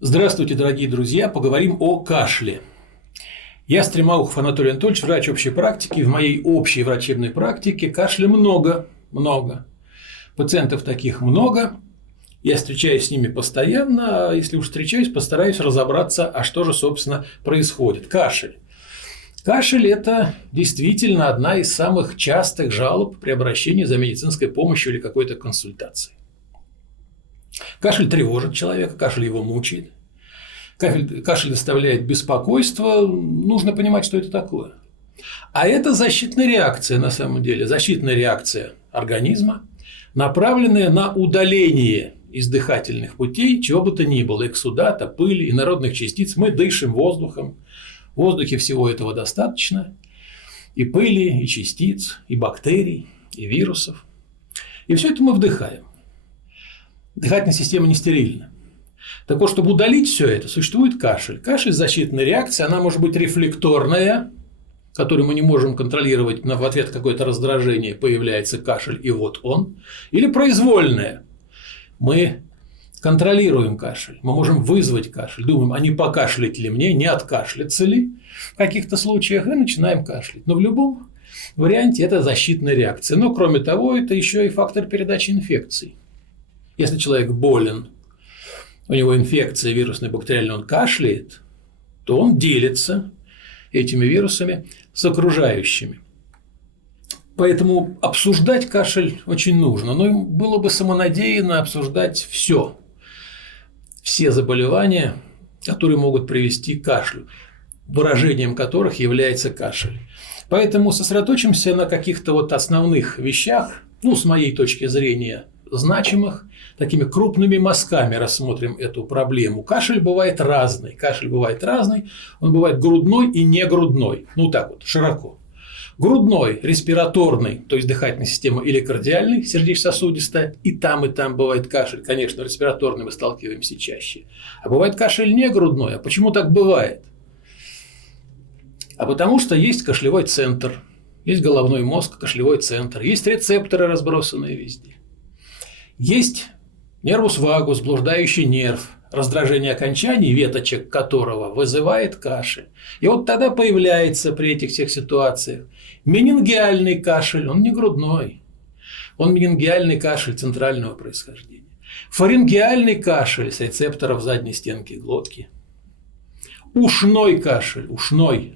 Здравствуйте, дорогие друзья! Поговорим о кашле. Я Стремаухов Анатолий Анатольевич, врач общей практики. В моей общей врачебной практике кашля много. Пациентов таких много. Я встречаюсь с ними постоянно. А если уж встречаюсь, постараюсь разобраться, а что же, собственно, происходит. Кашель. Кашель – это действительно одна из самых частых жалоб при обращении за медицинской помощью или какой-то консультацией. Кашель тревожит человека, кашель его мучает. Кашель доставляет беспокойство. Нужно понимать, что это такое. А это защитная реакция на самом деле. Защитная реакция организма, направленная на удаление из дыхательных путей чего бы то ни было. Эксудата, пыли, инородных частиц. Мы дышим воздухом. В воздухе всего этого достаточно. И пыли, и частиц, и бактерий, и вирусов. И все это мы вдыхаем. Дыхательная система не стерильна. Так вот, чтобы удалить все это, существует кашель. Кашель – защитная реакция, она может быть рефлекторная, которую мы не можем контролировать, но в ответ какое-то раздражение появляется кашель, и вот он. Или произвольная. Мы контролируем кашель, мы можем вызвать кашель, думаем, а не покашлять ли мне, не откашляться ли в каких-то случаях, и начинаем кашлять. Но в любом варианте это защитная реакция. Но кроме того, это еще и фактор передачи инфекций. Если человек болен, у него инфекция вирусная, бактериальная, он кашляет, то он делится этими вирусами с окружающими. Поэтому обсуждать кашель очень нужно. Но было бы самонадеянно обсуждать все заболевания, которые могут привести к кашлю, выражением которых является кашель. Поэтому сосредоточимся на каких-то основных вещах, с моей точки зрения, значимых, такими крупными мазками рассмотрим эту проблему. Кашель бывает разный. Он бывает грудной и негрудной. Широко. Грудной, респираторный, то есть дыхательная система, или кардиальный, сердечно-сосудистая, и там бывает кашель. Конечно, респираторный мы сталкиваемся чаще. А бывает кашель негрудной. А почему так бывает? А потому что есть кашлевой центр, есть головной мозг, кашлевой центр, есть рецепторы, разбросанные везде. Есть нервус вагус, блуждающий нерв, раздражение окончаний, веточек которого вызывает кашель. И вот тогда появляется при этих всех ситуациях менингиальный кашель, он не грудной, он менингиальный кашель центрального происхождения. Фарингеальный кашель с рецепторов задней стенки глотки. Ушной кашель, ушной.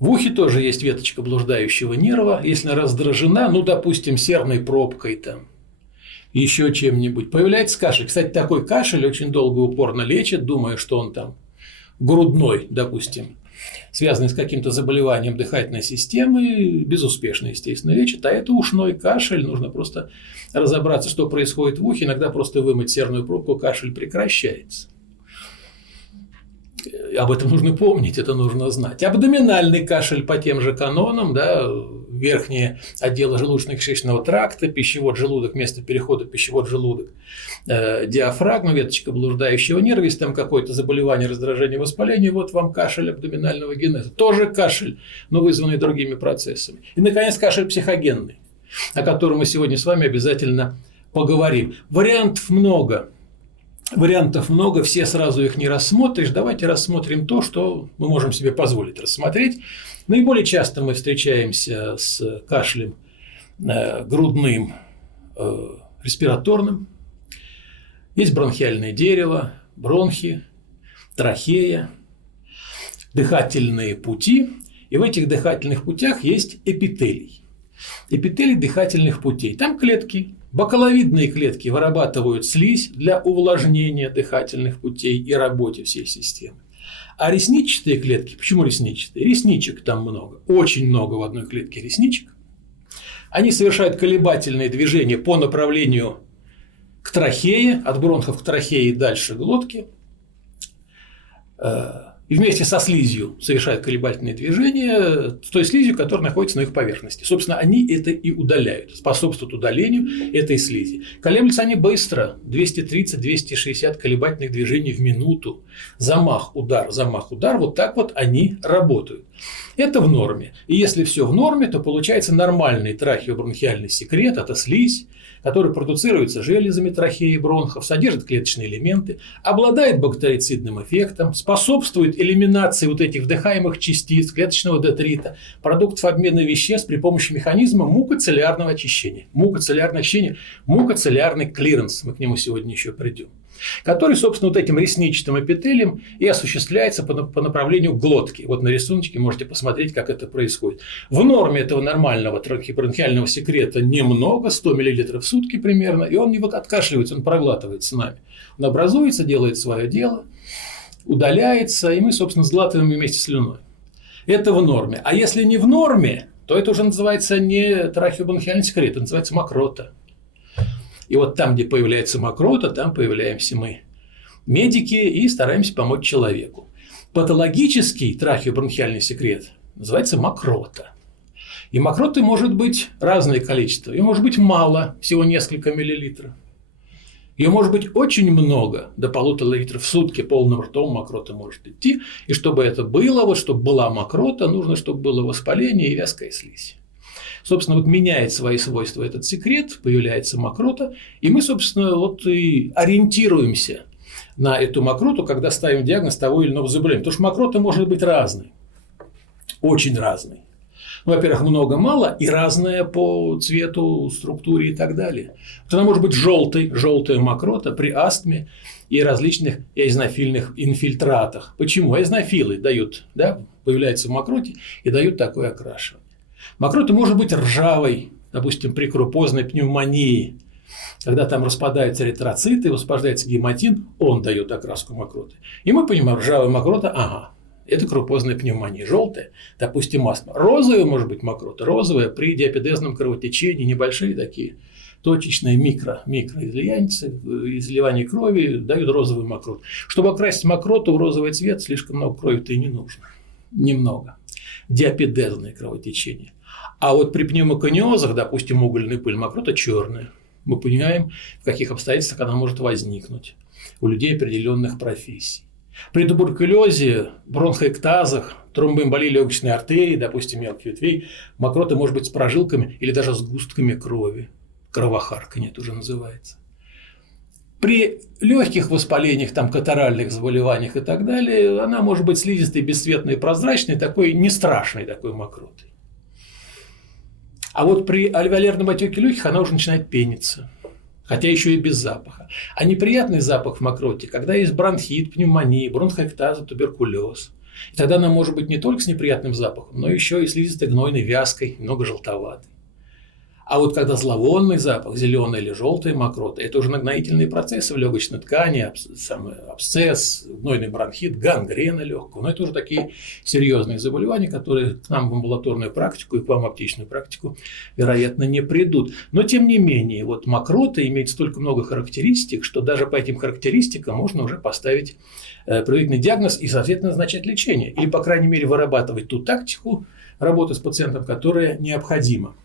В ухе тоже есть веточка блуждающего нерва. Если она раздражена, допустим, серной пробкой, еще чем-нибудь, появляется кашель. Кстати, такой кашель очень долго и упорно лечат, думая, что он грудной, допустим, связанный с каким-то заболеванием дыхательной системы, безуспешно, естественно, лечат. А это ушной кашель. Нужно просто разобраться, что происходит в ухе. Иногда просто вымыть серную пробку, кашель прекращается. Об этом нужно помнить, это нужно знать. Абдоминальный кашель по тем же канонам, верхние отделы желудочно-кишечного тракта, пищевод, желудок, место перехода пищевод, желудок, диафрагма, веточка блуждающего нерва, если там какое-то заболевание, раздражение, воспаление, вот вам кашель абдоминального генеза. Тоже кашель, но вызванный другими процессами. И, наконец, кашель психогенный, о котором мы сегодня с вами обязательно поговорим. Вариантов много, все сразу их не рассмотришь. Давайте рассмотрим то, что мы можем себе позволить рассмотреть. Наиболее часто мы встречаемся с кашлем грудным, респираторным. Есть бронхиальное дерево, бронхи, трахея, дыхательные пути. И в этих дыхательных путях есть эпителий. Эпителий дыхательных путей. Там клетки. Бакаловидные клетки вырабатывают слизь для увлажнения дыхательных путей и работы всей системы. А ресничатые клетки, почему ресничатые? Ресничек там много, очень много в одной клетке ресничек. Они совершают колебательные движения по направлению к трахее, от бронхов к трахее и дальше к глотке. И вместе со слизью совершают колебательные движения с той слизью, которая находится на их поверхности. Собственно, они это и удаляют, способствуют удалению этой слизи. Колеблются они быстро, 230-260 колебательных движений в минуту. Замах, удар, вот так вот они работают. Это в норме. И если все в норме, то получается нормальный трахеобронхиальный секрет, это слизь, который продуцируется железами трахеи и бронхов, содержит клеточные элементы, обладает бактерицидным эффектом, способствует элиминации вот этих вдыхаемых частиц, клеточного детрита, продуктов обмена веществ при помощи механизма мукоцеллярного очищения. Мукоцеллярное очищение, мукоцеллярный клиренс, мы к нему сегодня еще придем, который, собственно, вот этим ресничатым эпителием и осуществляется по направлению глотки. Вот на рисунке можете посмотреть, как это происходит. В норме этого нормального трахеобронхиального секрета немного, 100 мл в сутки примерно, и он не откашливается, он проглатывается нами. Он образуется, делает свое дело, удаляется, и мы, собственно, сглатываем вместе с слюной. Это в норме. А если не в норме, то это уже называется не трахеобронхиальный секрет, это называется мокрота. И вот там, где появляется мокрота, там появляемся мы, медики, и стараемся помочь человеку. Патологический трахеобронхиальный секрет называется мокрота. И мокроты может быть разное количество. Ее может быть мало, всего несколько миллилитров. Ее может быть очень много, до 1,5 литра в сутки полным ртом мокрота может идти. И чтобы это было, вот чтобы была мокрота, нужно, чтобы было воспаление и вязкая слизь. Собственно, вот меняет свои свойства этот секрет, появляется мокрота, и мы, собственно, вот и ориентируемся на эту мокроту, когда ставим диагноз того или иного заболевания. Потому что мокрота может быть разной, очень разной. Ну, во-первых, много-мало и разная по цвету, структуре и так далее. Вот она может быть желтая мокрота при астме и различных эозинофильных инфильтратах. Почему? Эозинофилы дают, да, появляются в мокроте и дают такое окрашивание. Мокрота может быть ржавой, допустим, при крупозной пневмонии. Когда там распадаются эритроциты, высвобождается гематин, он дает окраску мокроты. И мы понимаем, ржавая мокрота, ага, это крупозная пневмония. Желтая, допустим, астма. Розовая может быть мокрота. Розовая при диапедезном кровотечении, небольшие такие точечные микроизливания крови дают розовую мокроту. Чтобы окрасить мокроту в розовый цвет, слишком много крови-то и не нужно. Немного. Диапедезное кровотечение. А вот при пневмокониозах, допустим, угольная пыль, мокрота черная. Мы понимаем, в каких обстоятельствах она может возникнуть у людей определенных профессий. При туберкулезе, бронхоэктазах, тромбоэмболии легочной артерии, допустим, мелких ветвей, мокрота может быть с прожилками или даже сгустками крови. Кровохарканье это уже называется. При легких воспалениях, там, катаральных заболеваниях и так далее, она может быть слизистой, бесцветной, прозрачной, такой не страшной такой мокротой. А вот при альвеолярном отеке легких она уже начинает пениться, хотя еще и без запаха. А неприятный запах в мокроте, когда есть бронхит, пневмония, бронхоэктаза, туберкулез. И тогда она может быть не только с неприятным запахом, но еще и слизистой, гнойной, вязкой, много желтоватой. А вот когда зловонный запах, зеленая или желтая мокрота, это уже нагноительные процессы в легочной ткани, абсцесс, гнойный бронхит, гангрена легкого. Но это уже такие серьезные заболевания, которые к нам в амбулаторную практику и к вам в аптечную практику, вероятно, не придут. Но тем не менее, вот мокрота имеет столько много характеристик, что даже по этим характеристикам можно уже поставить предварительный диагноз и, соответственно, назначать лечение. Или, по крайней мере, вырабатывать ту тактику работы с пациентом, которая необходима.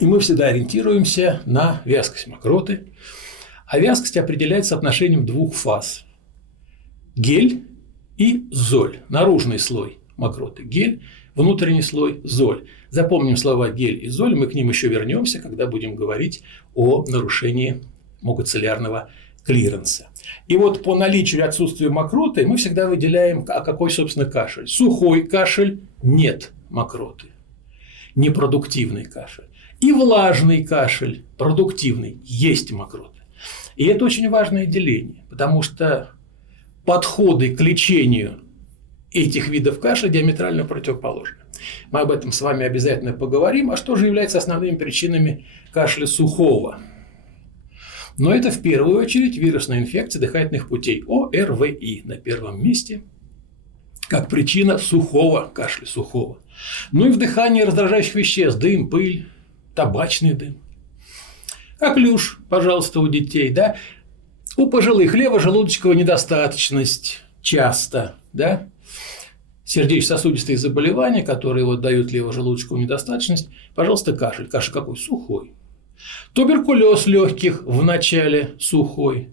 И мы всегда ориентируемся на вязкость мокроты. А вязкость определяется соотношением двух фаз. Гель и золь. Наружный слой мокроты – гель, внутренний слой – золь. Запомним слова гель и золь, мы к ним еще вернемся, когда будем говорить о нарушении мукоцеллярного клиренса. И вот по наличию и отсутствию мокроты мы всегда выделяем, а какой, собственно, кашель. Сухой кашель – нет мокроты. Непродуктивный кашель. И влажный кашель, продуктивный, есть мокрота. И это очень важное деление, потому что подходы к лечению этих видов кашля диаметрально противоположны. Мы об этом с вами обязательно поговорим. А что же является основными причинами кашля сухого? Но это в первую очередь вирусная инфекция дыхательных путей, ОРВИ на первом месте, как причина сухого кашля, сухого. Ну и вдыхание раздражающих веществ, дым, пыль, табачный дым. Коклюш, пожалуйста, у детей, да. У пожилых левожелудочковая недостаточность часто, да. Сердечно-сосудистые заболевания, которые вот дают левожелудочковую недостаточность, пожалуйста, кашель. Кашель какой? Сухой. Туберкулез легких в начале сухой.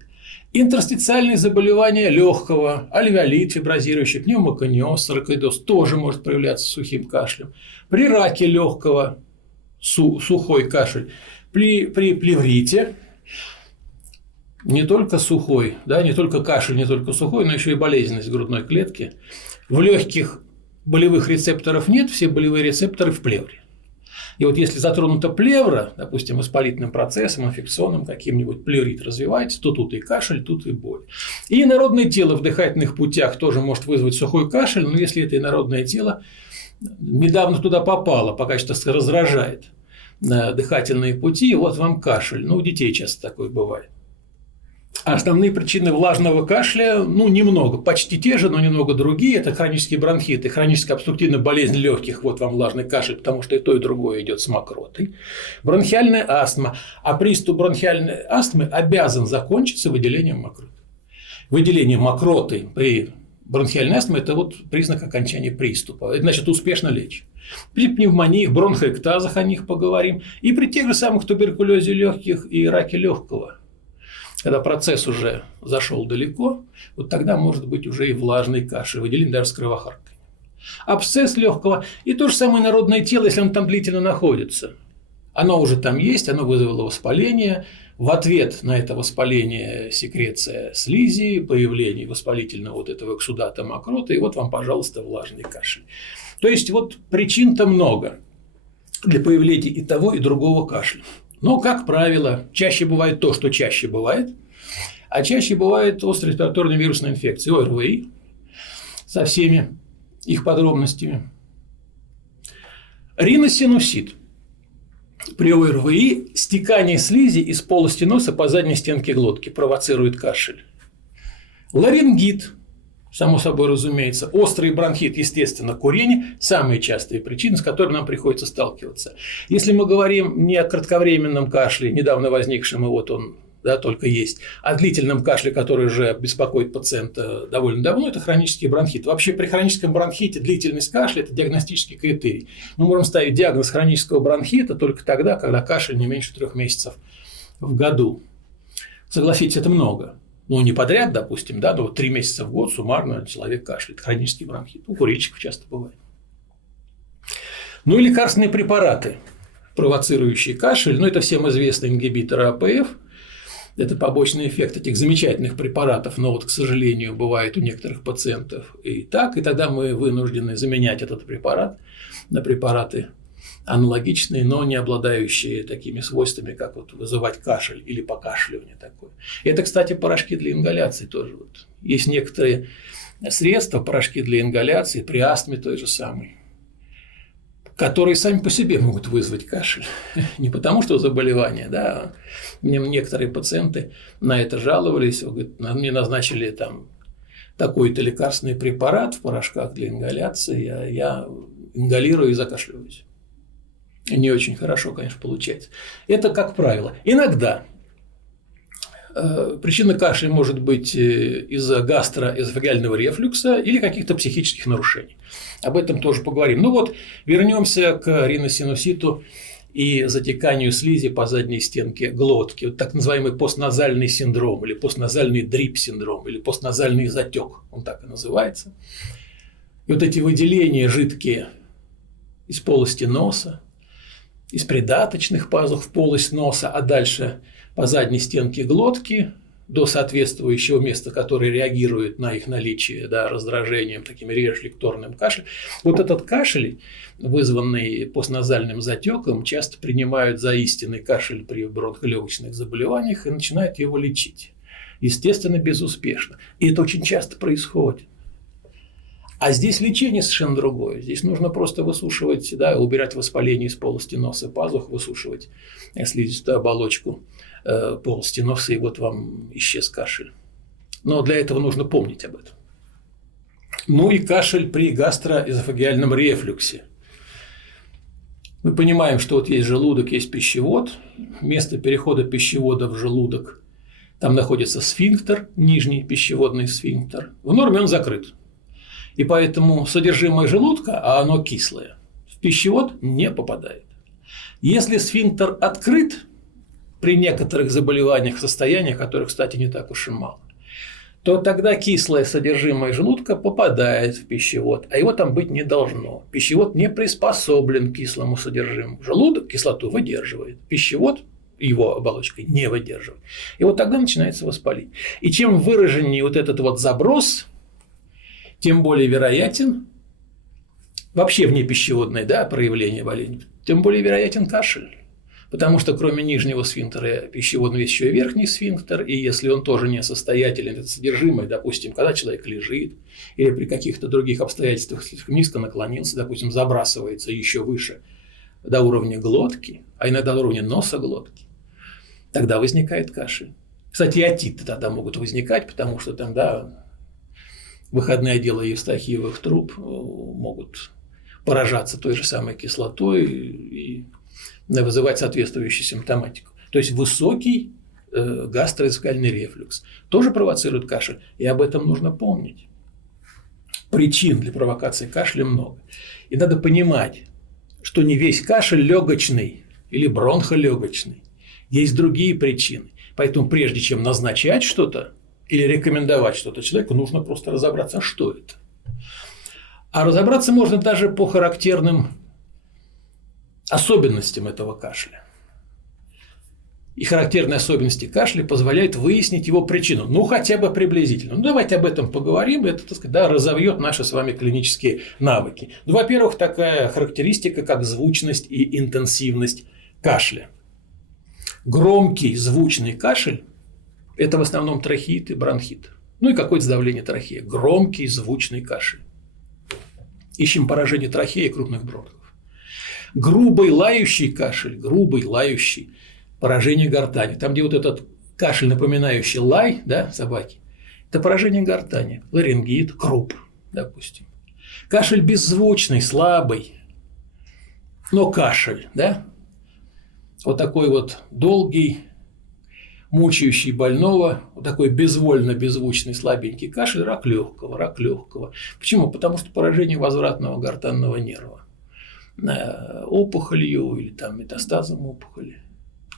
Интерстициальные заболевания легкого, альвеолит фиброзирующий, пневмокониоз, саркоидоз тоже может проявляться сухим кашлем. При раке легкого сухой кашель. При плеврите не только сухой, да, не только кашель, не только сухой, но еще и болезненность грудной клетки. В легких болевых рецепторов нет, все болевые рецепторы в плевре. И вот если затронута плевра, допустим, воспалительным процессом, инфекционным каким-нибудь, плеврит развивается, то тут и кашель, тут и боль. И инородное тело в дыхательных путях тоже может вызвать сухой кашель, но если это инородное тело недавно туда попало, пока что раздражает дыхательные пути, вот вам кашель. Ну, у детей часто такое бывает. Основные причины влажного кашля, немного, почти те же, но немного другие. Это хронический бронхит и хроническая обструктивная болезнь легких. Вот вам влажный кашель, потому что и то, и другое идет с мокротой. Бронхиальная астма. А приступ бронхиальной астмы обязан закончиться выделением мокроты. Выделение мокроты при бронхиальной астме – это вот признак окончания приступа. Это значит успешно лечь. При пневмонии, бронхоэктазах о них поговорим. И при тех же самых туберкулезе легких и раке легкого. Когда процесс уже зашел далеко, вот тогда может быть уже и влажный кашель, выделение даже с кровохарканьем. Абсцесс легкого и то же самое инородное тело, если оно там длительно находится. Оно уже там есть, оно вызвало воспаление. В ответ на это воспаление секреция слизи, появление воспалительного вот этого эксудата мокроты, и вот вам, пожалуйста, влажный кашель. То есть вот причин-то много для появления и того, и другого кашля. Но, как правило, чаще бывает то, что чаще бывает, а чаще бывает острая респираторная вирусная инфекция, ОРВИ, со всеми их подробностями. Риносинусит. При ОРВИ стекание слизи из полости носа по задней стенке глотки провоцирует кашель. Ларингит, само собой разумеется, острый бронхит, естественно, курение – самые частые причины, с которыми нам приходится сталкиваться. Если мы говорим не о кратковременном кашле, недавно возникшем, и вот он только есть, а длительном кашле, который уже беспокоит пациента довольно давно, это хронический бронхит. Вообще при хроническом бронхите длительность кашля – это диагностический критерий. Мы можем ставить диагноз хронического бронхита только тогда, когда кашель не меньше 3 месяцев в году. Согласитесь, это много. Не подряд, допустим, да, но 3 месяца в год суммарно человек кашляет. Хронический бронхит. У курильщиков часто бывает. И лекарственные препараты, провоцирующие кашель. Это всем известные ингибиторы АПФ. Это побочный эффект этих замечательных препаратов, но вот, к сожалению, бывает у некоторых пациентов и так. И тогда мы вынуждены заменять этот препарат на препараты аналогичные, но не обладающие такими свойствами, как вот вызывать кашель или покашливание такое. Это, кстати, порошки для ингаляции тоже. Вот. Есть некоторые средства, порошки для ингаляции при астме той же самой, которые сами по себе могут вызвать кашель. Не потому, что заболевание, да. Мне некоторые пациенты на это жаловались, говорят, мне назначили там такой-то лекарственный препарат в порошках для ингаляции, а я ингалирую и закашливаюсь. Не очень хорошо, конечно, получается. Это как правило. Иногда причина кашля может быть из-за гастроэзофагеального рефлюкса или каких-то психических нарушений. Об этом тоже поговорим. Вернемся к риносинуситу и затеканию слизи по задней стенке глотки. Вот так называемый постназальный синдром, или постназальный дрип-синдром, или постназальный затек, он так и называется. И вот эти выделения жидкие из полости носа, из придаточных пазух в полость носа, а дальше по задней стенке глотки до соответствующего места, которое реагирует на их наличие, да, раздражением, таким рефлекторным кашлем. Вот этот кашель, вызванный постназальным затеком, часто принимают за истинный кашель при бронхолегочных заболеваниях и начинают его лечить. Естественно, безуспешно. И это очень часто происходит. А здесь лечение совершенно другое. Здесь нужно просто высушивать, да, убирать воспаление из полости носа, пазух, высушивать слизистую оболочку полости носа, и вот вам исчез кашель. Но для этого нужно помнить об этом. И кашель при гастроэзофагиальном рефлюксе. Мы понимаем, что вот есть желудок, есть пищевод. Место перехода пищевода в желудок, там находится сфинктер, нижний пищеводный сфинктер. В норме он закрыт. И поэтому содержимое желудка, а оно кислое, в пищевод не попадает. Если сфинктер открыт, при некоторых заболеваниях, состояниях, которых, кстати, не так уж и мало, то тогда кислое содержимое желудка попадает в пищевод, а его там быть не должно. Пищевод не приспособлен к кислому содержимому. Желудок кислоту выдерживает, пищевод его оболочкой не выдерживает. И вот тогда начинается воспалить. И чем выраженнее вот этот вот заброс, тем более вероятен вообще внепищеводное, да, проявление болезни, тем более вероятен кашель. Потому что кроме нижнего сфинктера пищеводного есть еще и верхний сфинктер, и если он тоже несостоятелен, это содержимое, допустим, когда человек лежит или при каких-то других обстоятельствах слишком низко наклонился, допустим, забрасывается еще выше до уровня глотки, а иногда до уровня носа глотки, тогда возникает кашель. Кстати, и отиты тогда могут возникать, потому что там, да, выходные отделы евстахиевых труб могут поражаться той же самой кислотой и вызывать соответствующую симптоматику. То есть высокий гастроэзофагальный рефлюкс тоже провоцирует кашель, и об этом нужно помнить. Причин для провокации кашля много. И надо понимать, что не весь кашель легочный или бронхолегочный. Есть другие причины. Поэтому прежде чем назначать что-то или рекомендовать что-то человеку, нужно просто разобраться, что это. А разобраться можно даже по характерным особенностям этого кашля. И характерные особенности кашля позволяют выяснить его причину, ну хотя бы приблизительно. Ну давайте об этом поговорим, это, так сказать, да, разовьет наши с вами клинические навыки. Ну, во-первых, такая характеристика, как звучность и интенсивность кашля. Громкий звучный кашель – это в основном трахеит и бронхит. Ну и какое-то сдавление трахеи. Громкий звучный кашель. Ищем поражение трахеи и крупных бронхов. Грубый лающий кашель, поражение гортани. Там, где вот этот кашель, напоминающий лай, да, собаки, это поражение гортани. Ларингит, круп, допустим. Кашель беззвучный, слабый, но кашель, да. Вот такой вот долгий, мучающий больного, вот такой безвольно-беззвучный, слабенький кашель, рак легкого. Почему? Потому что поражение возвратного гортанного нерва. Опухолью или там метастазом опухоли.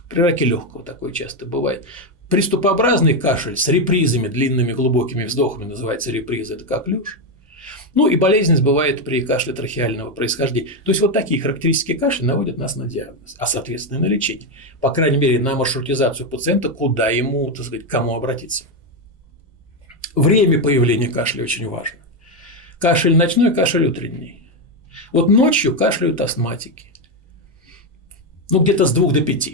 При раке легкого такое часто бывает. Приступообразный кашель с репризами, длинными глубокими вздохами, называется реприза, это коклюш. Ну и болезненность бывает при кашле трахеального происхождения. То есть вот такие характеристики кашля наводят нас на диагноз, а соответственно на лечение. По крайней мере на маршрутизацию пациента, куда ему, так сказать, к кому обратиться. Время появления кашля очень важно. Кашель ночной, кашель утренний. Вот ночью кашляют астматики. Ну, где-то с 2 до 5.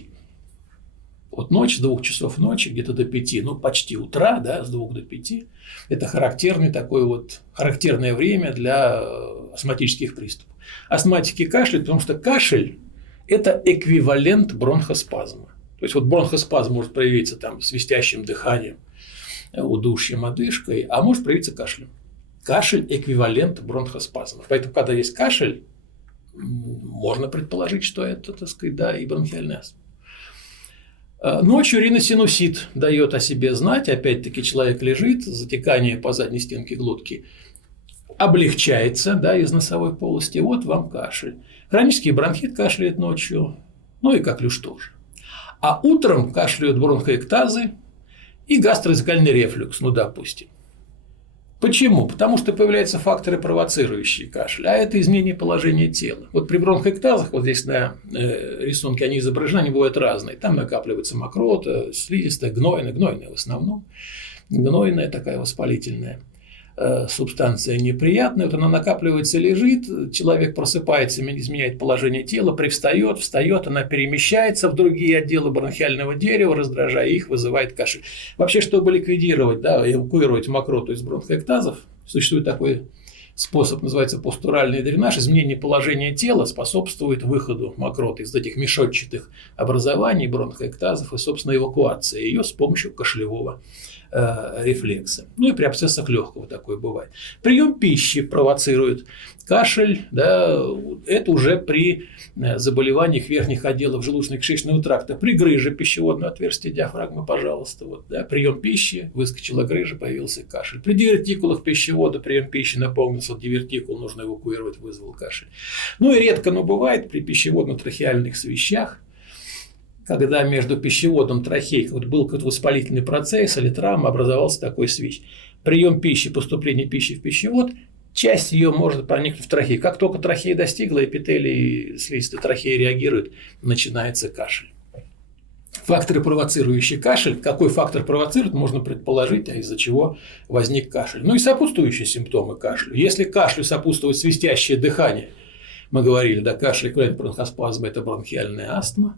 Вот ночь, с 2 часов ночи, где-то до 5, ну, почти утра, да, с 2 до 5. Это характерное время для астматических приступов. Астматики кашляют, потому что кашель – это эквивалент бронхоспазма. То есть, вот бронхоспазм может проявиться там свистящим дыханием, удушьем, одышкой, а может проявиться кашлем. Кашель – эквивалент бронхоспазма. Поэтому, когда есть кашель, можно предположить, что это, так сказать, да, и бронхиальная астма. Ночью риносинусит дает о себе знать. Опять-таки, человек лежит, затекание по задней стенке глотки облегчается, да, из носовой полости. Вот вам кашель. Хронический бронхит кашляет ночью, ну и коклюш тоже. А утром кашляют бронхоэктазы и гастроэзофагальный рефлюкс, ну, допустим. Почему? Потому что появляются факторы, провоцирующие кашель, а это изменение положения тела. Вот при бронхоэктазах, вот здесь на рисунке они изображены, они бывают разные. Там накапливается мокрота, слизистая, гнойная в основном. Гнойная такая воспалительная субстанция неприятная. Вот она накапливается, лежит, человек просыпается, изменяет положение тела, привстает, встает, она перемещается в другие отделы бронхиального дерева, раздражая их, вызывает кашель. Вообще, чтобы ликвидировать, да, эвакуировать мокроту из бронхоэктазов, существует такой способ, называется постуральный дренаж. Изменение положения тела способствует выходу мокроты из этих мешочатых образований, бронхоэктазов и, собственно, эвакуации ее с помощью кашлевого рефлекса. Ну и при абсцессах легкого такое бывает. Прием пищи провоцирует кашель, да, это уже при заболеваниях верхних отделов желудочно-кишечного тракта, при грыже пищеводного отверстия диафрагмы, пожалуйста, вот, да, прием пищи, выскочила грыжа, появился кашель. При дивертикулах пищевода прием пищи наполнился, дивертикул нужно эвакуировать, вызвал кашель. Ну и редко, но бывает при пищеводно-трахеальных свищах, когда между пищеводом трахеей был какой-то воспалительный процесс или травма, образовался такой свищ. Прием пищи, поступление пищи в пищевод, часть ее может проникнуть в трахею. Как только трахея достигла, эпителий слизистой трахеи реагирует, начинается кашель. Факторы, провоцирующие кашель. Какой фактор провоцирует, можно предположить, а из-за чего возник кашель. Ну и сопутствующие симптомы кашлю. Если кашлю сопутствует свистящее дыхание, мы говорили, да, кашель, кроме бронхоспазма, это бронхиальная астма.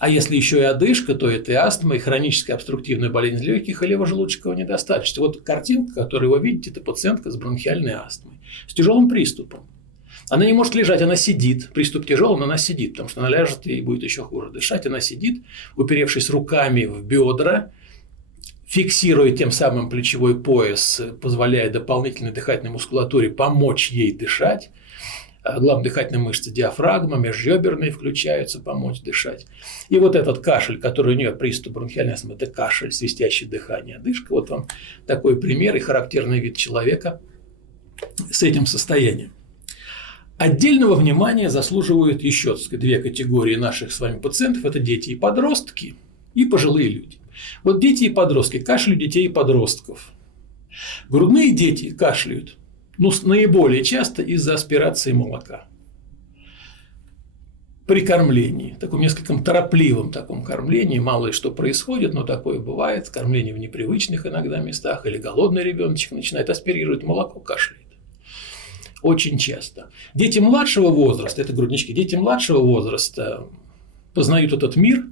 А если еще и одышка, то это и астма, и хроническая обструктивная болезнь легких, и левожелудочковая недостаточность. Вот картинка, которую вы видите, это пациентка с бронхиальной астмой, с тяжелым приступом. Она не может лежать, она сидит. Приступ тяжелый, но она сидит, потому что она ляжет, ей будет еще хуже дышать. Она сидит, уперевшись руками в бедра, фиксируя тем самым плечевой пояс, позволяя дополнительной дыхательной мускулатуре помочь ей дышать. Главные дыхательные мышцы диафрагма, межреберные включаются, помочь дышать. И вот этот кашель, который у нее приступ бронхиальной астмы, это кашель, свистящее дыхание, одышка. Вот вам такой пример и характерный вид человека с этим состоянием. Отдельного внимания заслуживают еще, так сказать, две категории наших с вами пациентов. Это дети и подростки и пожилые люди. Вот дети и подростки, кашель у детей и подростков. Грудные дети кашляют, наиболее часто из-за аспирации молока. При кормлении, таком несколько торопливом таком кормлении, мало ли что происходит, но такое бывает, кормление в непривычных иногда местах, или голодный ребеночек начинает аспирировать молоко, кашляет. Очень часто. Дети младшего возраста, это груднички, дети младшего возраста познают этот мир,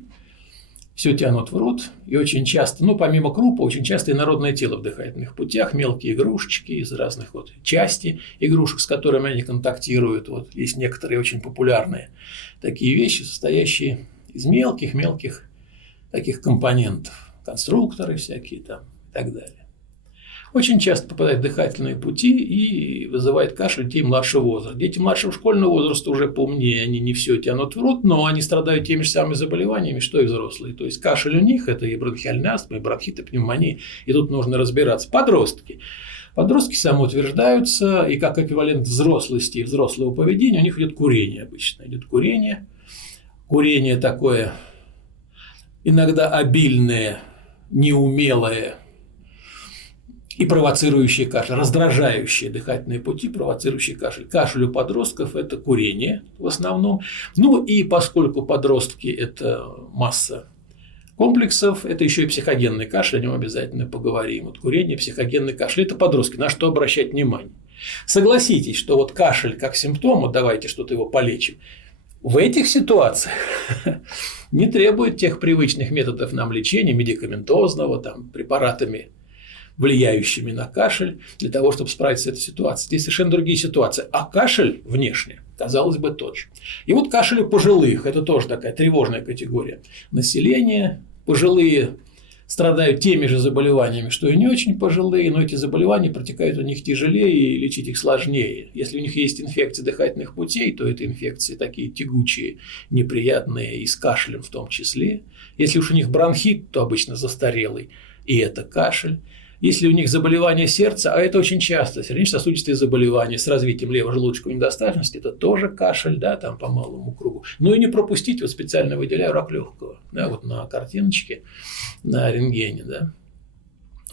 все тянут в рот, и очень часто, помимо крупа, очень часто инородное тело в дыхательных путях, мелкие игрушечки из разных частей игрушек, с которыми они контактируют. Вот есть некоторые очень популярные такие вещи, состоящие из мелких таких компонентов, конструкторы всякие там и так далее. Очень часто попадает в дыхательные пути и вызывает кашель детей младшего возраста. Дети младшего школьного возраста уже поумнее, они не все тянут в рот, но они страдают теми же самыми заболеваниями, что и взрослые. То есть кашель у них – это и бронхиальная астма, и бронхит, и пневмония, и тут нужно разбираться. Подростки самоутверждаются, и как эквивалент взрослости и взрослого поведения у них идет курение обычно. Идет курение такое иногда обильное, неумелое, и провоцирующий кашель, раздражающие дыхательные пути, провоцирующий кашель. Кашель у подростков – это курение в основном. И поскольку подростки – это масса комплексов, это еще и психогенный кашель, о нем обязательно поговорим. Вот курение, психогенный кашель – это подростки. На что обращать внимание? Согласитесь, что вот кашель как симптом, давайте что-то его полечим, в этих ситуациях не требует тех привычных методов нам лечения, медикаментозного, препаратами, влияющими на кашель, для того, чтобы справиться с этой ситуацией. Здесь совершенно другие ситуации. А кашель внешне, казалось бы, тот же. И вот кашель у пожилых – это тоже такая тревожная категория населения. Пожилые страдают теми же заболеваниями, что и не очень пожилые, но эти заболевания протекают у них тяжелее и лечить их сложнее. Если у них есть инфекции дыхательных путей, то это инфекции такие тягучие, неприятные и с кашлем в том числе. Если уж у них бронхит, то обычно застарелый, и это кашель. Если у них заболевание сердца, а это очень часто, сердечно-сосудистые заболевания с развитием левожелудочковой недостаточности, это тоже кашель, по малому кругу. И не пропустить, специально выделяю рак легкого, на картиночке, на рентгене,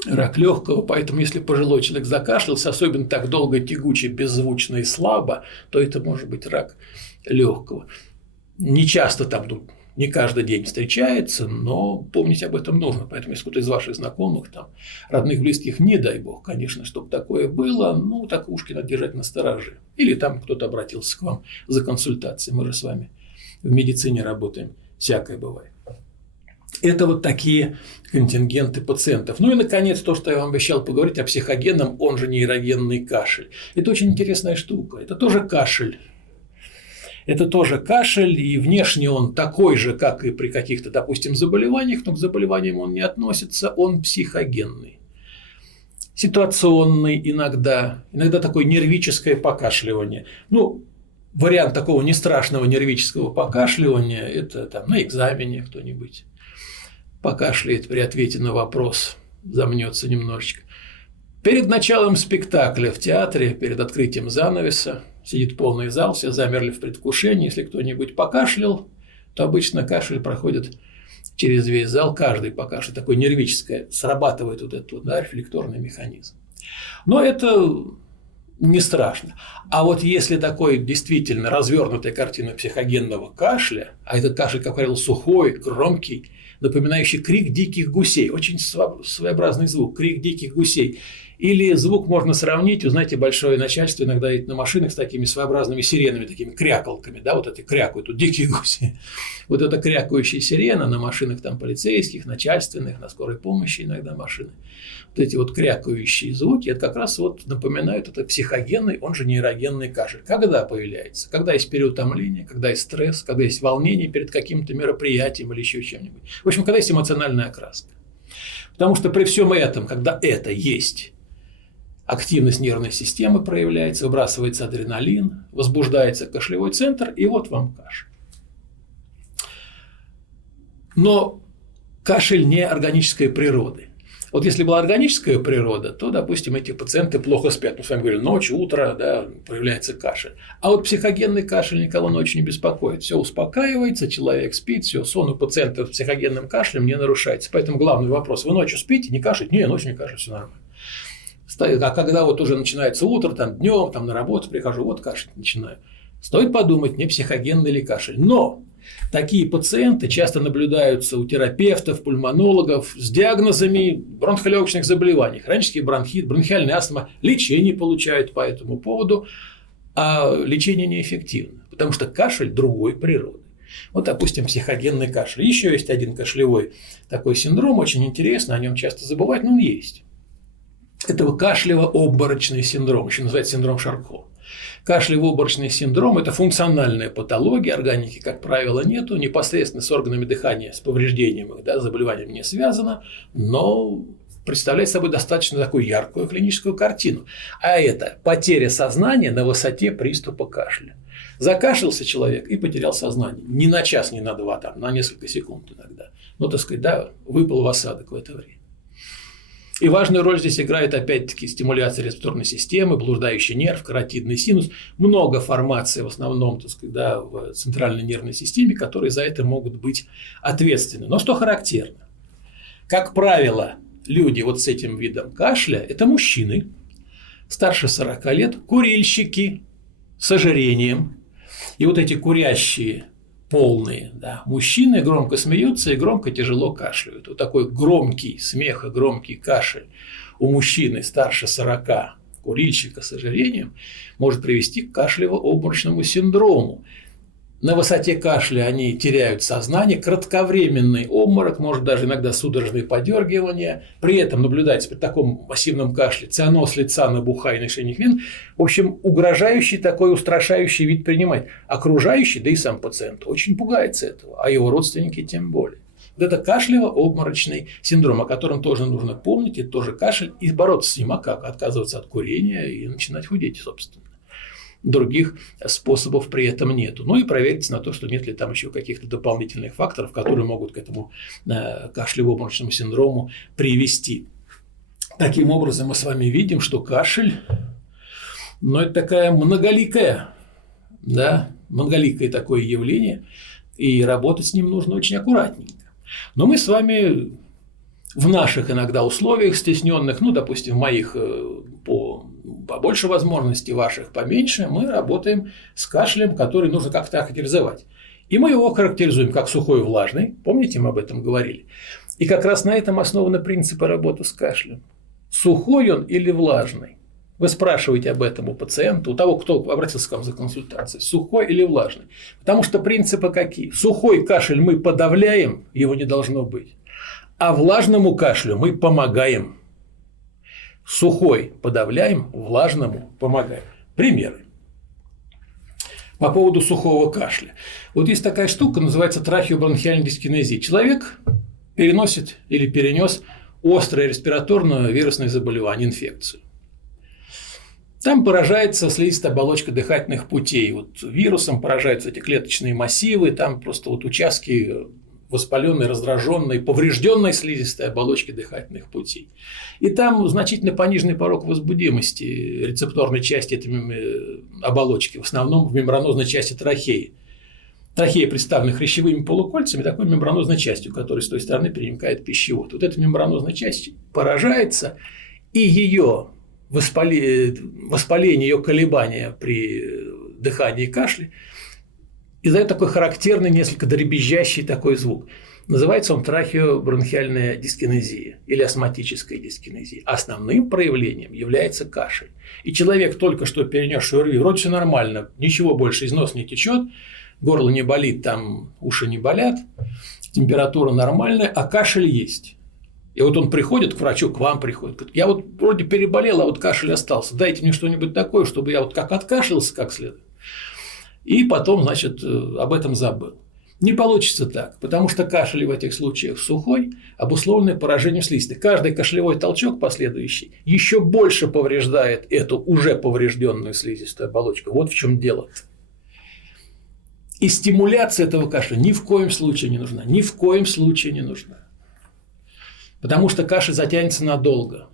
рак легкого, поэтому если пожилой человек закашлялся, особенно так долго, тягуче, беззвучно и слабо, то это может быть рак легкого. Не часто не каждый день встречается, но помнить об этом нужно. Поэтому, если кто-то из ваших знакомых, родных, близких, не дай бог, конечно, чтобы такое было, так ушки надо держать настороже. Или кто-то обратился к вам за консультацией. Мы же с вами в медицине работаем, всякое бывает. Это вот такие контингенты пациентов. И, наконец, то, что я вам обещал поговорить о психогенном, он же нейрогенный кашель. Это очень интересная штука. Это тоже кашель. Это тоже кашель, и внешне он такой же, как и при каких-то, допустим, заболеваниях, но к заболеваниям он не относится, он психогенный. Ситуационный иногда такое нервическое покашливание. Вариант такого нестрашного нервического покашливания – это на экзамене кто-нибудь покашляет при ответе на вопрос, замнется немножечко. Перед началом спектакля в театре, перед открытием занавеса, сидит полный зал, все замерли в предвкушении. Если кто-нибудь покашлял, то обычно кашель проходит через весь зал, каждый покашляет. Такое нервическое, срабатывает этот рефлекторный механизм. Но это не страшно. А вот если такой действительно развернутая картина психогенного кашля, а этот кашель, как правило, сухой, громкий, напоминающий крик диких гусей, очень своеобразный звук, крик диких гусей. Или звук можно сравнить, вы знаете, большое начальство иногда едет на машинах с такими своеобразными сиренами, такими крякалками, да, вот эти крякают, тут дикие гуси. Вот эта крякающая сирена на машинах там полицейских, начальственных, на скорой помощи иногда машины. Вот эти вот крякающие звуки, это как раз вот напоминают это психогенный, он же нейрогенный кашель. Когда появляется? Когда есть переутомление, когда есть стресс, когда есть волнение перед каким-то мероприятием или еще чем-нибудь. В общем, когда есть эмоциональная окраска. Потому что при всем этом, когда это есть, активность нервной системы проявляется, выбрасывается адреналин, возбуждается кашлевой центр, и вот вам кашель. Но кашель не органической природы. Вот если была органическая природа, то, допустим, эти пациенты плохо спят. Мы с вами говорили, ночь, утро, да, проявляется кашель. А вот психогенный кашель никого ночью не беспокоит. Все успокаивается, человек спит, все, сон у пациента с психогенным кашлем не нарушается. Поэтому главный вопрос: вы ночью спите, не кашляете? Не, ночью не кашляю, все нормально. А когда вот уже начинается утро, там днем, там на работу прихожу, вот кашлять начинаю. Стоит подумать, не психогенный ли кашель. Но такие пациенты часто наблюдаются у терапевтов, пульмонологов с диагнозами бронхолегочных заболеваний, хронический бронхит, бронхиальная астма, лечение получают по этому поводу, а лечение неэффективно, потому что кашель другой природы. Вот, допустим, психогенный кашель. Еще есть один кашлевой такой синдром, очень интересно, о нем часто забывают, но он есть. Это кашлево-обморочный синдром, еще называется синдром Шарко. Кашлево-обморочный синдром – это функциональная патология, органики, как правило, нету, непосредственно с органами дыхания, с повреждением их, да, с заболеванием не связано, но представляет собой достаточно такую яркую клиническую картину. А это потеря сознания на высоте приступа кашля. Закашлялся человек и потерял сознание. Не на час, не на два, там, на несколько секунд иногда. Ну, так сказать, да, выпал в осадок в это время. И важную роль здесь играет, опять-таки, стимуляция рецепторной системы, блуждающий нерв, каротидный синус. Много формаций, в основном, так сказать, да, в центральной нервной системе, которые за это могут быть ответственны. Но что характерно? Как правило, люди вот с этим видом кашля – это мужчины, старше 40 лет, курильщики с ожирением. И вот эти курящие полные, да, мужчины громко смеются и громко тяжело кашляют. Вот такой громкий смех и громкий кашель у мужчины старше 40, курильщика с ожирением, может привести к кашлево-обморочному синдрому. На высоте кашля они теряют сознание, кратковременный обморок, может даже иногда судорожные подергивания. При этом наблюдается при таком массивном кашле цианоз лица, набухание шейных вен. В общем, угрожающий такой устрашающий вид принимает. Окружающий, да и сам пациент очень пугается этого, а его родственники тем более. Вот это кашлево-обморочный синдром, о котором тоже нужно помнить, это тоже кашель, и бороться с ним, а как? Отказываться от курения и начинать худеть, собственно. Других способов при этом нету. Ну и проверить на то, что нет ли там еще каких-то дополнительных факторов, которые могут к этому кашлево-обморочному синдрому привести. Таким образом, мы с вами видим, что кашель, ну, это такая многоликое, да, многоликое такое явление, и работать с ним нужно очень аккуратненько. Но мы с вами в наших иногда условиях стесненных, ну, допустим, моих побольше возможностей, ваших поменьше, мы работаем с кашлем, который нужно как-то охарактеризовать. И мы его характеризуем как сухой и влажный. Помните, мы об этом говорили? И как раз на этом основаны принципы работы с кашлем. Сухой он или влажный? Вы спрашиваете об этом у пациента, у того, кто обратился к вам за консультацией, сухой или влажный. Потому что принципы какие? Сухой кашель мы подавляем, его не должно быть. А влажному кашлю мы помогаем. Сухой подавляем, влажному помогаем. Примеры. По поводу сухого кашля. Вот есть такая штука, называется трахеобронхиальная дискинезия. Человек переносит или перенес острое респираторное вирусное заболевание, инфекцию. Там поражается слизистая оболочка дыхательных путей. Вот вирусом поражаются эти клеточные массивы, там просто вот участки воспаленной, раздраженной, поврежденной слизистой оболочки дыхательных путей. И там значительно пониженный порог возбудимости рецепторной части этой оболочки, в основном в мембранозной части трахеи. Трахея представлена хрящевыми полукольцами, такой мембранозной частью, которая с той стороны переникает пищевод. Вот эта мембранозная часть поражается, и ее воспаление, ее колебания при дыхании и кашле, издает такой характерный, несколько дребезжащий такой звук. Называется он трахеобронхиальная дискинезия или астматическая дискинезия. Основным проявлением является кашель. И человек, только что перенесший ОРВИ, вроде все нормально, ничего больше из носа не течет, горло не болит, там уши не болят, температура нормальная, а кашель есть. И вот он приходит к врачу, к вам приходит, говорит: я вот вроде переболел, а вот кашель остался, дайте мне что-нибудь такое, чтобы я вот как откашлялся как следует. И потом, значит, об этом забыл. Не получится так, потому что кашель в этих случаях сухой, обусловленный поражением слизистой. Каждый кашлевой толчок последующий еще больше повреждает эту уже поврежденную слизистую оболочку. Вот в чем дело. И стимуляция этого кашля ни в коем случае не нужна. Ни в коем случае не нужна. Потому что кашель затянется надолго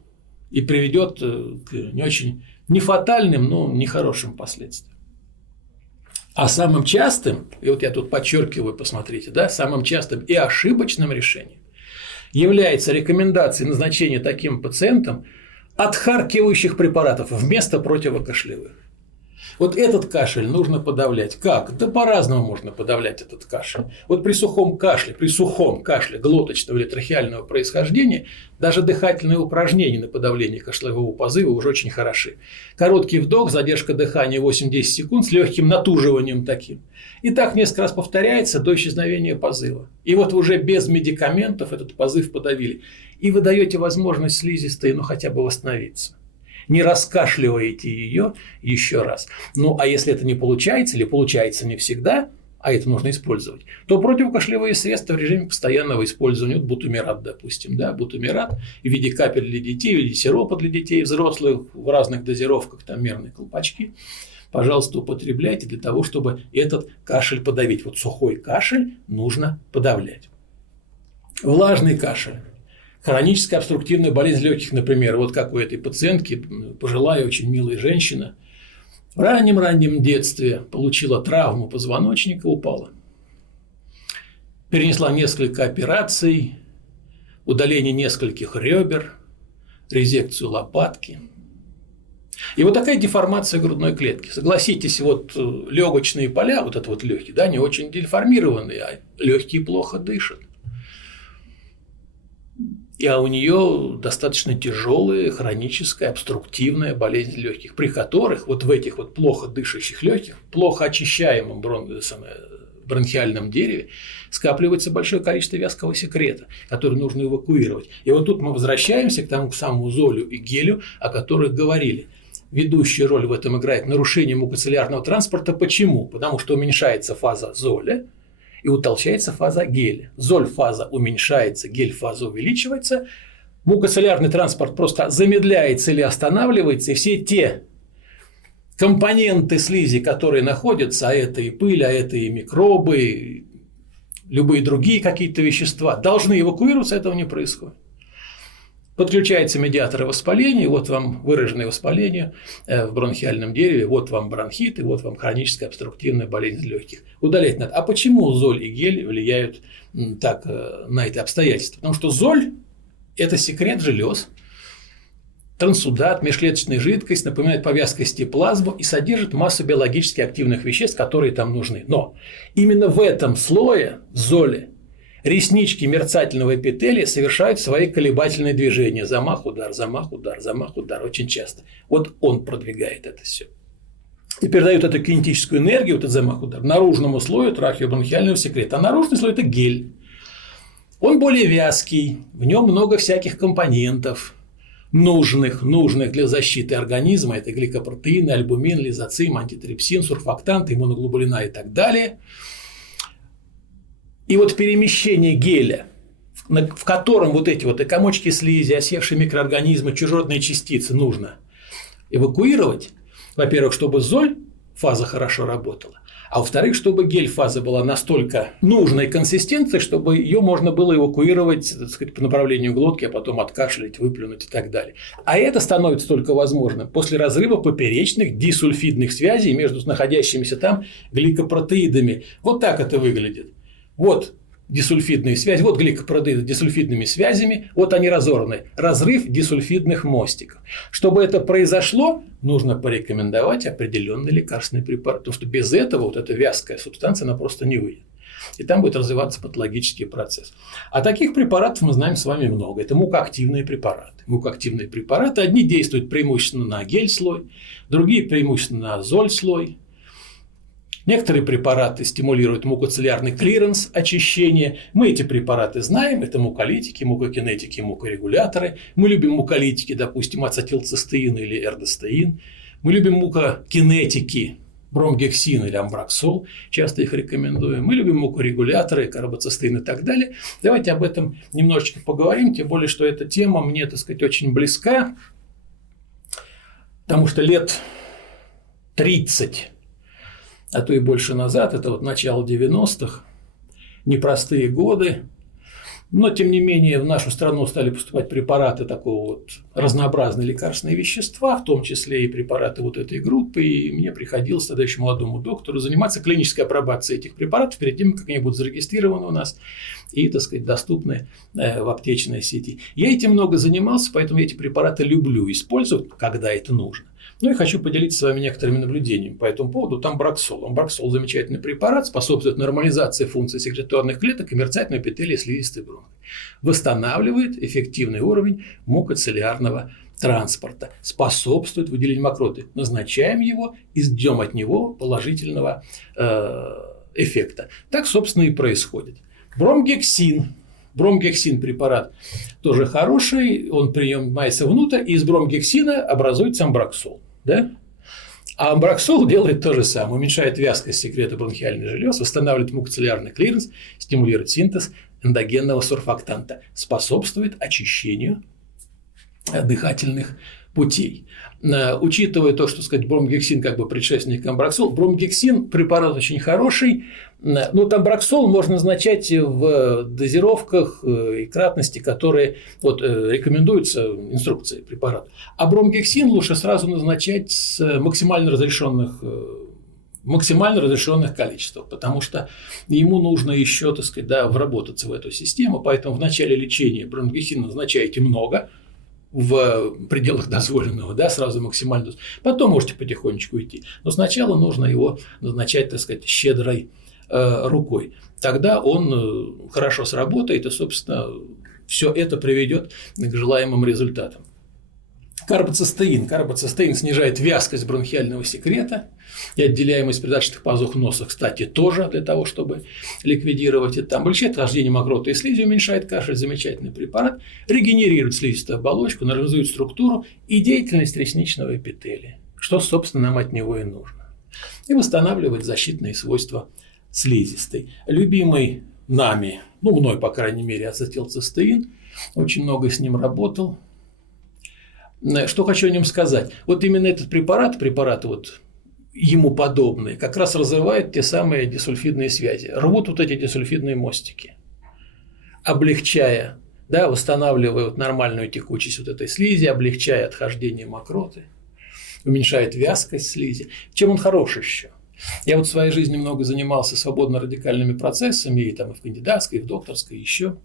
и приведет к не очень не фатальным, но нехорошим последствиям. А самым частым, и вот я тут подчеркиваю, посмотрите, да, самым частым и ошибочным решением является рекомендация назначения таким пациентам отхаркивающих препаратов вместо противокашлевых. Вот этот кашель нужно подавлять. Как? Да по-разному можно подавлять этот кашель. Вот при сухом кашле глоточного или трахеального происхождения даже дыхательные упражнения на подавление кашлевого позыва уже очень хороши. Короткий вдох, задержка дыхания 8-10 секунд с легким натуживанием таким. И так несколько раз повторяется до исчезновения позыва. И вот уже без медикаментов этот позыв подавили. И вы даете возможность слизистой, хотя бы восстановиться. Не раскашливаете ее еще раз. Ну, а если это не получается, или получается не всегда, а это нужно использовать, то противокашлевые средства в режиме постоянного использования. Вот бутумират, допустим, да, бутумират в виде капель для детей, в виде сиропа для детей взрослых в разных дозировках, там мерные колпачки. Пожалуйста, употребляйте для того, чтобы этот кашель подавить. Вот сухой кашель нужно подавлять. Влажный кашель. Хроническая обструктивная болезнь легких, например, вот как у этой пациентки, пожилая, очень милая женщина, в раннем детстве получила травму позвоночника, упала. Перенесла несколько операций, удаление нескольких ребер, резекцию лопатки. И вот такая деформация грудной клетки. Согласитесь, вот легочные поля, вот это вот легкие, да, не очень деформированные, а легкие плохо дышат. И у нее достаточно тяжелая хроническая обструктивная болезнь легких, при которых вот в этих вот плохо дышащих легких, плохо очищаемом бронхиальном дереве скапливается большое количество вязкого секрета, который нужно эвакуировать. И вот тут мы возвращаемся к самому золю и гелю, о которых говорили. Ведущую роль в этом играет нарушение мукоциллярного транспорта. Почему? Потому что уменьшается фаза золя и утолщается фаза геля. Золь-фаза уменьшается, гель-фаза увеличивается. Мукоциллярный транспорт просто замедляется или останавливается, и все те компоненты слизи, которые находятся, а это и пыль, а это и микробы, любые другие какие-то вещества, должны эвакуироваться, этого не происходит. Подключаются медиаторы воспаления, вот вам выраженное воспаление в бронхиальном дереве, вот вам бронхит, и вот вам хроническая обструктивная болезнь легких. Удалять надо. А почему золь и гель влияют так на это обстоятельство? Потому что золь – это секрет желез, трансудат, межклеточная жидкость, напоминает по вязкости плазму и содержит массу биологически активных веществ, которые там нужны. Но именно в этом слое золи реснички мерцательного эпителия совершают свои колебательные движения. Замах, удар, замах, удар, замах, удар. Очень часто. Вот он продвигает это все. И передает эту кинетическую энергию, вот этот замах, удар, наружному слою трахеобронхиального секрета. А наружный слой – это гель. Он более вязкий, в нем много всяких компонентов, нужных для защиты организма. Это гликопротеины, альбумин, лизоцим, антитрипсин, сурфактанты, иммуноглобулина и так далее. И вот перемещение геля, в котором вот эти вот и комочки слизи, осевшие микроорганизмы, чужеродные частицы нужно эвакуировать, во-первых, чтобы золь-фаза хорошо работала, а во-вторых, чтобы гель-фаза была настолько нужной консистенции, чтобы ее можно было эвакуировать, так сказать, по направлению глотки, а потом откашлять, выплюнуть и так далее. А это становится только возможным после разрыва поперечных дисульфидных связей между находящимися там гликопротеидами. Вот так это выглядит. Вот дисульфидные связи, вот гликопротеиды с дисульфидными связями, вот они разорваны, разрыв дисульфидных мостиков. Чтобы это произошло, нужно порекомендовать определенный лекарственный препарат, потому что без этого вот эта вязкая субстанция, она просто не выйдет. И там будет развиваться патологический процесс. А таких препаратов мы знаем с вами много. Это мукоактивные препараты. Мукоактивные препараты, одни действуют преимущественно на гель-слой, другие преимущественно на золь-слой. Некоторые препараты стимулируют мукоцеллярный клиренс, очищение. Мы эти препараты знаем. Это муколитики, мукокинетики, мукорегуляторы. Мы любим муколитики, допустим, ацетилцистеин или эрдостеин. Мы любим мукокинетики, бромгексин или амбраксол. Часто их рекомендуем. Мы любим мукорегуляторы, карбоцистеин и так далее. Давайте об этом немножечко поговорим. Тем более, что эта тема мне, так сказать, очень близка. Потому что лет 30, а то и больше назад, это вот начало 90-х, непростые годы, но, тем не менее, в нашу страну стали поступать препараты такого вот разнообразные лекарственные вещества, в том числе и препараты вот этой группы, и мне приходилось тогда еще молодому доктору заниматься клинической апробацией этих препаратов перед тем, как они будут зарегистрированы у нас и, так сказать, доступны в аптечной сети. Я этим много занимался, поэтому я эти препараты люблю использовать, когда это нужно. Ну и хочу поделиться с вами некоторыми наблюдениями по этому поводу. Там амбраксол. Амбраксол – замечательный препарат, способствует нормализации функций секреторных клеток и мерцательного эпителия слизистой бронхи. Восстанавливает эффективный уровень мукоцеллярного транспорта, способствует выделению мокроты. Назначаем его и ждем от него положительного эффекта. Так, собственно, и происходит. Бромгексин. Бромгексин препарат тоже хороший, он принимается внутрь, и из бромгексина образуется амбраксол. Да? А амбраксол делает то же самое, уменьшает вязкость секрета бронхиальных желез, восстанавливает мукоцеллярный клиренс, стимулирует синтез эндогенного сурфактанта, способствует очищению дыхательных путей. Учитывая то, что, сказать, бромгексин как бы предшественник амбраксол, бромгексин препарат очень хороший, но амбраксол можно назначать в дозировках и кратности, которые вот, рекомендуются инструкцией препарата. А бромгексин лучше сразу назначать с максимально разрешенных количествах, потому что ему нужно еще, так сказать, да, вработаться в эту систему, поэтому в начале лечения бромгексина назначаете много, в пределах дозволенного, да, сразу максимально. Потом можете потихонечку идти. Но сначала нужно его назначать, так сказать, щедрой рукой. Тогда он хорошо сработает, и, собственно, все это приведет к желаемым результатам. Карбоцистеин. Карбоцистеин снижает вязкость бронхиального секрета и отделяемость придаточных пазух носа, кстати, тоже для того, чтобы ликвидировать это. Там облегчает отхождение мокроты и слизи, уменьшает кашель, замечательный препарат, регенерирует слизистую оболочку, нормализует структуру и деятельность ресничного эпителия, что, собственно, нам от него и нужно, и восстанавливает защитные свойства слизистой. Любимый нами, ну, мной, по крайней мере, ацетилцистеин, очень много с ним работал. Что хочу о нем сказать? Вот именно этот препарат, препараты вот ему подобные, как раз разрывают те самые дисульфидные связи, рвут вот эти дисульфидные мостики, облегчая, да, восстанавливая вот нормальную текучесть вот этой слизи, облегчая отхождение мокроты, уменьшает вязкость слизи. Чем он хорош еще? Я вот в своей жизни много занимался свободно-радикальными процессами, и там и в кандидатской, и в докторской, еще.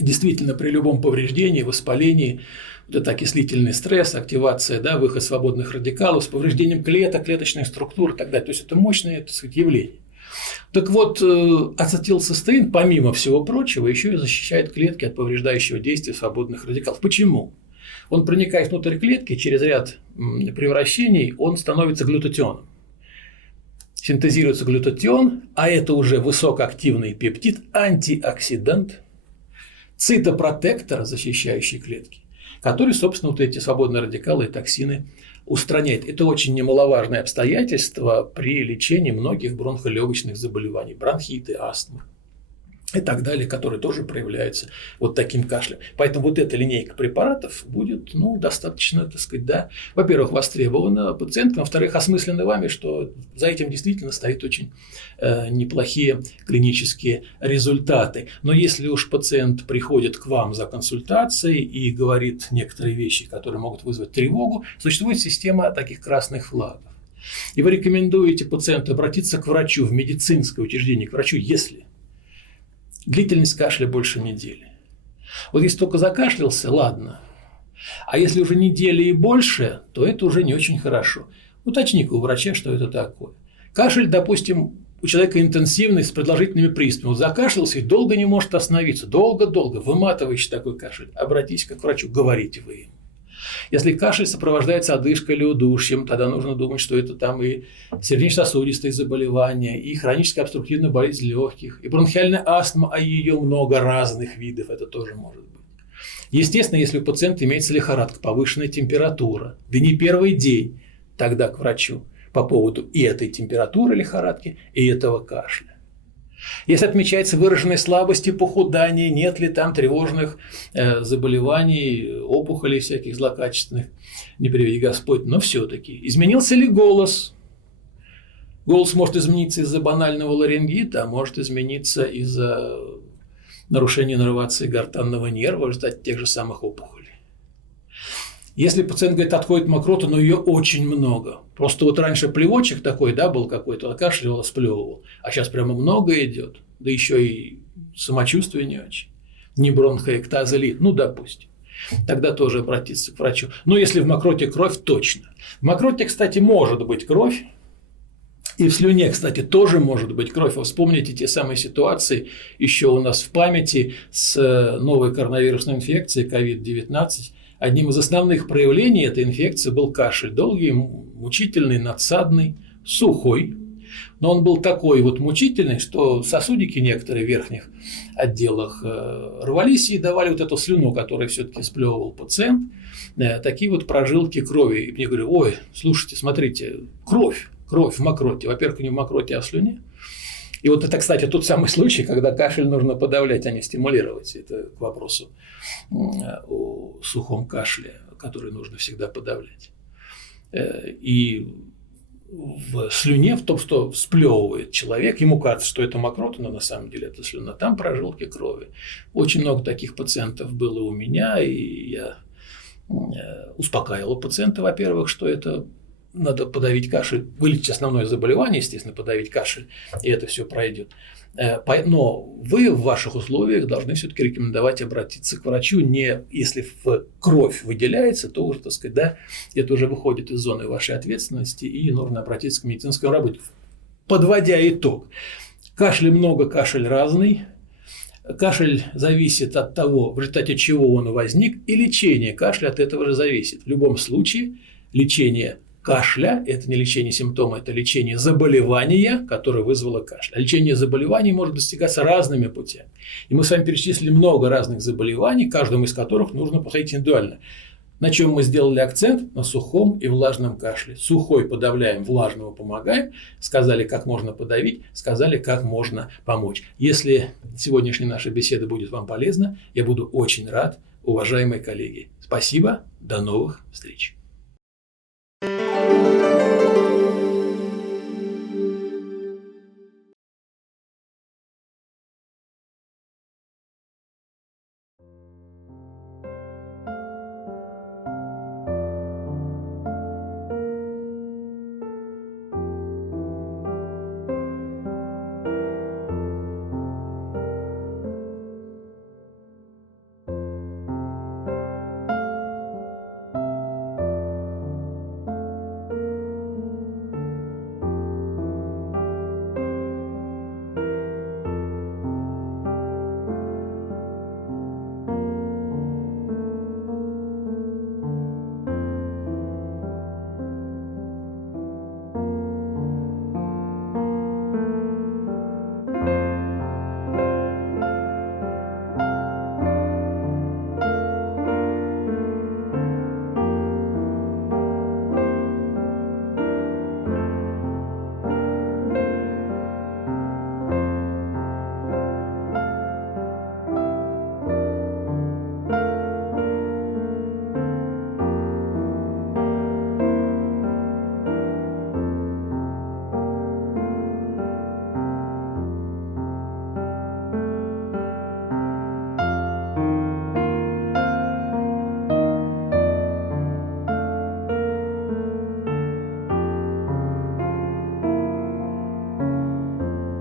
Действительно, при любом повреждении, воспалении, вот это окислительный стресс, активация, да, выход свободных радикалов с повреждением клеток, клеточных структур и так далее. То есть это мощное, так сказать, явление. Так вот, ацетилцистеин, помимо всего прочего, еще и защищает клетки от повреждающего действия свободных радикалов. Почему? Он проникает внутрь клетки, через ряд превращений он становится глютатионом. Синтезируется глютатион, а это уже высокоактивный пептид, антиоксидант, цитопротектор, защищающий клетки, который, собственно, вот эти свободные радикалы и токсины устраняет. Это очень немаловажное обстоятельство при лечении многих бронхолегочных заболеваний, бронхиты, астмы и так далее, которые тоже проявляются вот таким кашлем. Поэтому вот эта линейка препаратов будет, ну, достаточно, так сказать, да, во-первых, востребована пациентам, во-вторых, осмысленно вами, что за этим действительно стоит очень неплохие клинические результаты. Но если уж пациент приходит к вам за консультацией и говорит некоторые вещи, которые могут вызвать тревогу, существует система таких красных флагов. И вы рекомендуете пациенту обратиться к врачу в медицинское учреждение, к врачу, если длительность кашля больше недели. Вот если только закашлялся, ладно. А если уже недели и больше, то это уже не очень хорошо. Уточни-ка у врача, что это такое. Кашель, допустим, у человека интенсивный, с продолжительными приступами. Вот закашлялся и долго не может остановиться. Долго-долго. Выматывающий такой кашель. Обратитесь к врачу, говорите вы ему. Если кашель сопровождается одышкой или удушьем, тогда нужно думать, что это там и сердечно-сосудистые заболевания, и хроническая обструктивная болезнь легких, и бронхиальная астма, а ее много разных видов, это тоже может быть. Естественно, если у пациента имеется лихорадка, повышенная температура, да не первый день, тогда к врачу по поводу и этой температуры лихорадки, и этого кашля. Если отмечается выраженная слабость и похудание, нет ли там тревожных заболеваний, опухолей всяких злокачественных, не приведи Господь, но все-таки. Изменился ли голос? Голос может измениться из-за банального ларингита, а может измениться из-за нарушения иннервации гортанного нерва в результате тех же самых опухолей. Если пациент говорит, отходит мокрота, но ее очень много. Просто вот раньше плевочек такой, да, был какой-то, кашлял, сплевывал, а сейчас прямо много идет, да еще и самочувствие не очень. Не бронхоэктаза ли, ну, допустим. Тогда тоже обратиться к врачу. Но если в мокроте кровь, точно. В мокроте, кстати, может быть кровь. И в слюне, кстати, тоже может быть кровь. Вы вспомните те самые ситуации еще у нас в памяти с новой коронавирусной инфекцией COVID-19. Одним из основных проявлений этой инфекции был кашель. Долгий, мучительный, надсадный, сухой. Но он был такой вот мучительный, что сосудики некоторые в верхних отделах рвались и давали вот эту слюну, которую все-таки сплевывал пациент. Такие вот прожилки крови. И мне говорю, ой, слушайте, смотрите, кровь в мокроте. Во-первых, не в мокроте, а в слюне. И вот это, кстати, тот самый случай, когда кашель нужно подавлять, а не стимулировать. Это к вопросу о сухом кашле, который нужно всегда подавлять. И в слюне, в том, что сплевывает человек, ему кажется, что это мокрота, но на самом деле это слюна, там прожилки крови. Очень много таких пациентов было у меня, и я успокаивал пациента, во-первых, что это надо подавить кашель, вылечить основное заболевание, естественно, подавить кашель, и это все пройдет. Но вы в ваших условиях должны все-таки рекомендовать обратиться к врачу, не если в кровь выделяется, то уже, так сказать, да, это уже выходит из зоны вашей ответственности, и нужно обратиться к медицинскому работнику. Подводя итог, кашля много, кашель разный. Кашель зависит от того, в результате чего он возник, и лечение кашля от этого же зависит. В любом случае, лечение кашля – это не лечение симптома, это лечение заболевания, которое вызвало кашель. А лечение заболеваний может достигаться разными путями. И мы с вами перечислили много разных заболеваний, каждому из которых нужно подходить индивидуально. На чем мы сделали акцент? На сухом и влажном кашле. Сухой подавляем, влажного помогаем. Сказали, как можно подавить, сказали, как можно помочь. Если сегодняшняя наша беседа будет вам полезна, я буду очень рад, уважаемые коллеги. Спасибо, до новых встреч.